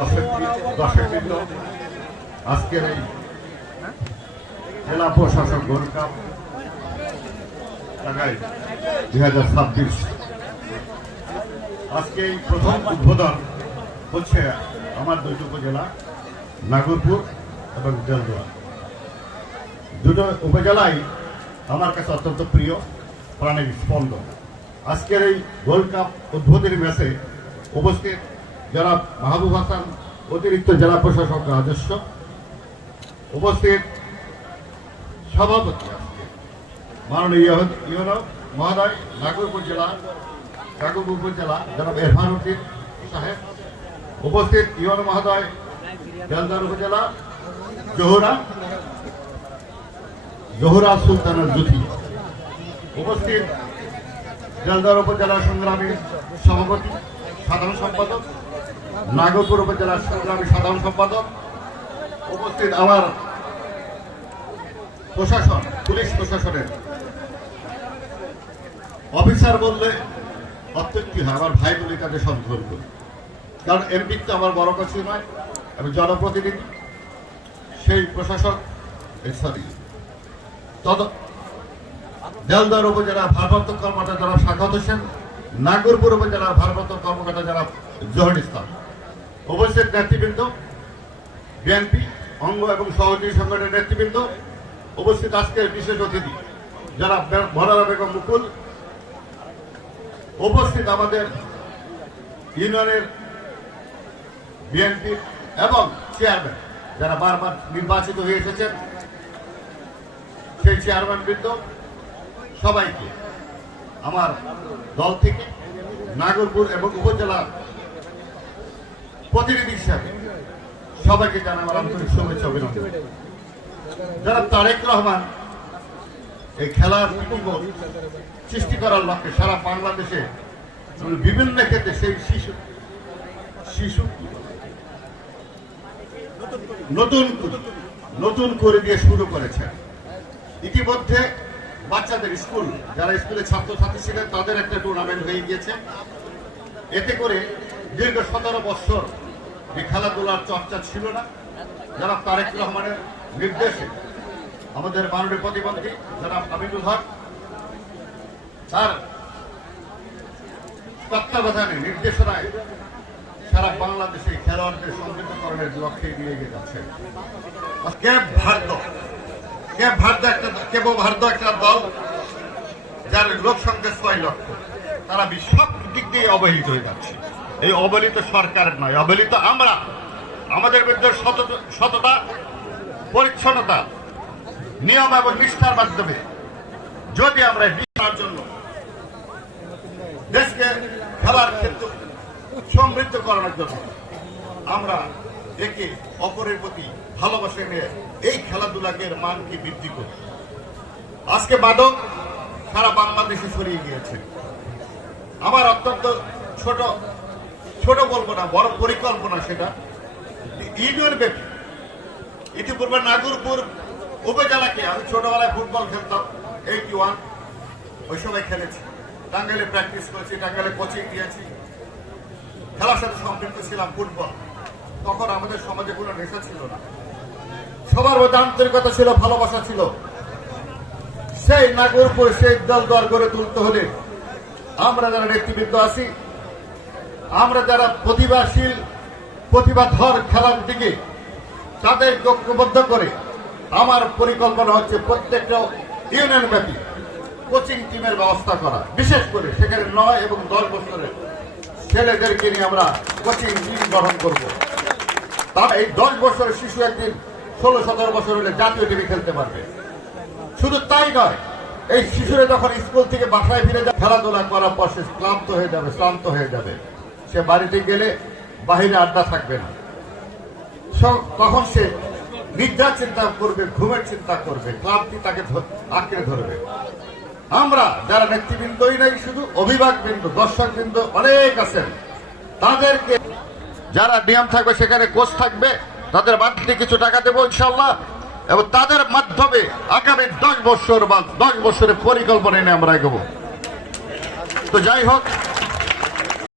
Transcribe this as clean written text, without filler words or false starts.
দর্শকবৃন্দ, আজকের এই জেলা প্রশাসক গোল্ড কাপ টাঙ্গাইল 2026 আজকে এই প্রথম উদ্বোধন হচ্ছে আমার দুটো উপজেলা নাগরপুর এবং দেলদুয়া। দুটো উপজেলাই আমার কাছে অত্যন্ত প্রিয়, প্রাণের স্পন্দন। আজকের এই গোল্ড কাপ উদ্বোধনী ম্যাচে উপস্থিত জনাব মাহবুব হাসান অতিরিক্ত জেলা প্রশাসক রাজস্ব, উপস্থিত সভাপতি আজকে মাননীয় ইউনো মহোদয় নাগরপুর উপজেলা জনাব এরফান উদ্দিন সাহেব, উপস্থিত ইউনো মহোদয় দেলদার উপজেলা জোহরা সুলতানের জুথি, উপস্থিত দেলদার উপজেলা সংগ্রামী সভাপতি সাধারণ সম্পাদক, নাগরপুর উপজেলার সংগ্রামী সাধারণ সম্পাদক, উপস্থিত আমার প্রশাসন, পুলিশ প্রশাসনের অফিসার বললে অত্যুক্তি হয়, আমার ভাই বলে তাদের সম্বোধন করি, কারণ এমপি তো আমার বড় কিছু নয়, আমি জনপ্রতিনিধি। সেই প্রশাসক দেলদার উপজেলার ভারপ্রাপ্ত কর্মকর্তা যারা সাখাওয়াত হোসেন, নাগরপুর উপজেলার ভারপ্রাপ্ত কর্মকর্তা যারা জহির ইসলাম, উপস্থিত নেতৃবৃন্দ, বিএনপি অঙ্গ এবং সহযোগী সংগঠনের নেতৃবৃন্দ, উপস্থিত আজকের বিশেষ অতিথি যারা মরারা বেগম মুকুল, উপস্থিত আমাদের ইউনিয়নের বিএনপি এবং চেয়ারম্যান যারা বারবার নির্বাচিত হয়ে এসেছেন, সেই চেয়ারম্যান বৃন্দ, সবাইকে আমার দল থেকে নাগরপুর এবং উপজেলার প্রতিনিধি হিসাবে সবাইকে জানাই আমার আন্তরিক শুভেচ্ছা অভিনন্দন। যারা তারেক রহমান এই খেলার সৃষ্টি করার লক্ষ্যে সারা বাংলাদেশে বিভিন্ন ক্ষেত্রে সেই শিশু নতুন করে দিয়ে শুরু করেছে। ইতিমধ্যে বাচ্চাদের স্কুল, যারা স্কুলে ছাত্রছাত্রী ছিলেন তাদের একটা টুর্নামেন্ট হয়ে গিয়েছে। এতে করে দীর্ঘ 17 বছর যে খেলাধুলার চর্চা ছিল না, যারা তারেক রহমানের নির্দেশে আমাদের মাননীয় প্রতিমন্ত্রী যারা আমিনুল হক তার তত্ত্বাবধানে নির্দেশনায় সারা বাংলাদেশে খেলোয়াড়দের সমৃদ্ধকরণের লক্ষ্যে নিয়ে গিয়ে যাচ্ছে। ভারত একটা দল যার লোক সংখ্যা 6 লক্ষ, তারা সব দিক দিয়ে অবহেলিত হয়ে যাচ্ছে। এই অবহেলিত সরকার নয়, অবহেলিত আমরা। আমাদের বিরুদ্ধে সততা, পরিচ্ছন্নতা, নিয়ম এবং নিষ্ঠার মাধ্যমে যদি আমরা বিকাশের জন্য দেশকে খেলার ক্ষেত্রে সমৃদ্ধ করানোর জন্য আমরা একে অপরের প্রতি ভালোবাসা নিয়ে এই খেলাধুলাকে মানকে বৃদ্ধি করি। আজকে মাদক সারা বাংলাদেশে ছড়িয়ে গিয়েছে। আমার অত্যন্ত ছোট বলবো না, বড় পরিকল্পনা, সেটা ইউনিয়ন ব্যাপী। ইতিপূর্বে নাগরপুর উপজেলাকে আমি ছোটবেলায় ফুটবল খেলতাম, 81 ওই সময় খেলেছি, টাঙ্গাইলে প্র্যাকটিস করেছি, টাঙ্গাইলে কোচিং দিয়েছি, খেলার সাথে সম্পৃক্ত ছিলাম ফুটবল। তখন আমাদের সমাজে কোনো নেশা ছিল না, সবার মধ্যে আন্তরিকতা ছিল, ভালোবাসা ছিল। সেই নাগরপুর, সেই দল গড়ে তুলতে হলে আমরা যারা নেতৃবৃন্দ আছি, আমরা যারা প্রতিভাশীল, প্রতিভাধর খেলার দিকে তাদের ঐক্যবদ্ধ করে আমার পরিকল্পনা হচ্ছে প্রত্যেকটা ইউনিয়ন ব্যাপী কোচিং টিমের ব্যবস্থা করা, বিশেষ করে সেখানে 9 এবং 10 বছরের ছেলেদেরকে নিয়ে আমরা কোচিং টিম গঠন করব। তারা এই 10 বছরের শিশু একদিন 16-17 বছর হলে জাতীয় টিমে খেলতে পারবে। শুধু তাই নয়, এই শিশুরা যখন স্কুল থেকে বাসায় ফিরে যাবে, খেলাধুলা করার পর সে ক্লান্ত হয়ে যাবে, সে বাড়িতে গেলে বাহিরে আড্ডা থাকবে না, তখন সে নিদ্রার চিন্তা করবে, ঘুমের চিন্তা করবে, ক্লান্তি তাকে আঁকড়ে ধরবে। আমরা যারা নেতৃবৃন্দই নাই, শুধু অভিভাবকবৃন্দ, দর্শকবৃন্দ অনেক আছেন, তাদেরকে যারা নিয়ম থাকবে সেখানে কোচ থাকবে, তাদের মান্থলি কিছু টাকা দেবো ইনশাল্লাহ, এবং তাদের মাধ্যমে আগামী 10 বছর বা 10 বছরের পরিকল্পনা নিয়ে আমরা এগোবো। তো যাই হোক,